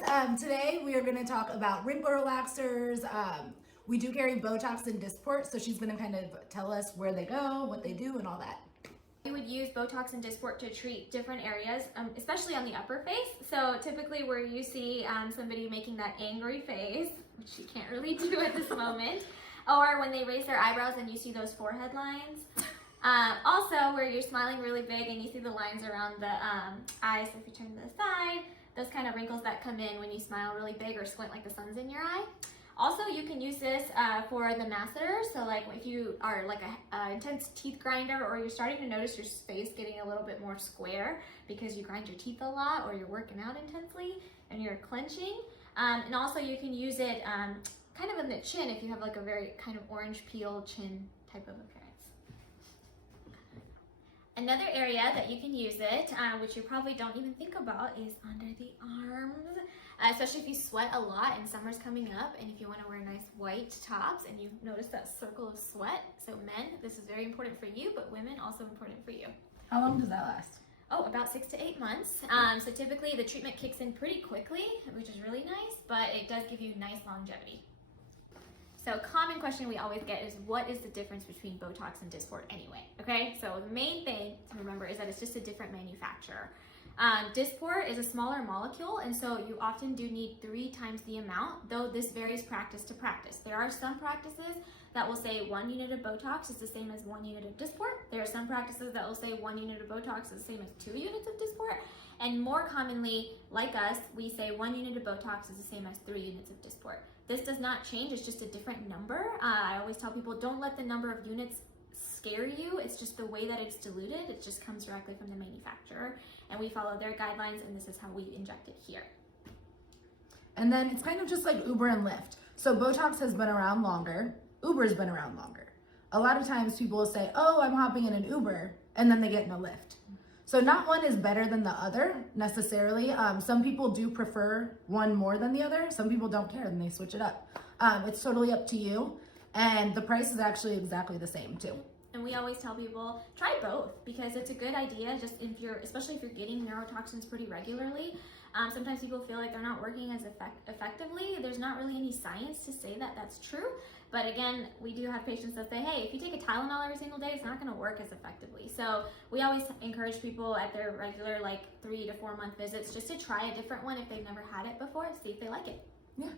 guys, today we are going to talk about wrinkle relaxers. We do carry Botox and Dysport, so she's going to kind of tell us where they go, what they do, and all that. We would use Botox and Dysport to treat different areas, especially on the upper face. So typically where you see somebody making that angry face, which you can't really do at this moment, or when they raise their eyebrows and you see those forehead lines. Also where you're smiling really big and you see the lines around the eyes, so if you turn to the side, those kind of wrinkles that come in when you smile really big or squint like the sun's in your eye. Also, you can use this for the masseters. So like if you are like a intense teeth grinder, or you're starting to notice your face getting a little bit more square because you grind your teeth a lot or you're working out intensely and you're clenching. And also you can use it kind of in the chin if you have like a very kind of orange peel chin type of appearance. Another area that you can use it, which you probably don't even think about, is under the arms, especially if you sweat a lot and summer's coming up and if you want to wear nice white tops and you notice that circle of sweat. So men, this is very important for you, but women also important for you. How long does that last? Oh, about 6 to 8 months. So typically the treatment kicks in pretty quickly, which is really nice, but it does give you nice longevity. So common question we always get is, what is the difference between Botox and Dysport anyway? Okay, so the main thing to remember is that it's just a different manufacturer. Dysport is a smaller molecule, and so you often do need 3 times the amount, though this varies practice to practice. There are some practices that will say 1 unit of Botox is the same as 1 unit of Dysport. There are some practices that will say 1 unit of Botox is the same as 2 units of Dysport. And more commonly, like us, we say 1 unit of Botox is the same as 3 units of Dysport. This does not change, it's just a different number. I always tell people, don't let the number of units scare you. It's just the way that it's diluted. It just comes directly from the manufacturer, and we follow their guidelines, and this is how we inject it here. And then it's kind of just like Uber and Lyft. So Botox has been around longer, Uber's been around longer. A lot of times people will say, oh, I'm hopping in an Uber, and then they get in a Lyft. So not one is better than the other necessarily. Some people do prefer one more than the other. Some people don't care and they switch it up. It's totally up to you. And the price is actually exactly the same too. And we always tell people, try both, because it's a good idea, just if you're, especially if you're getting neurotoxins pretty regularly. Sometimes people feel like they're not working as effectively. There's not really any science to say that that's true. But again, we do have patients that say, hey, if you take a Tylenol every single day, it's not gonna work as effectively. So we always encourage people at their regular, like 3 to 4 month visits, just to try a different one if they've never had it before, see if they like it. Yeah.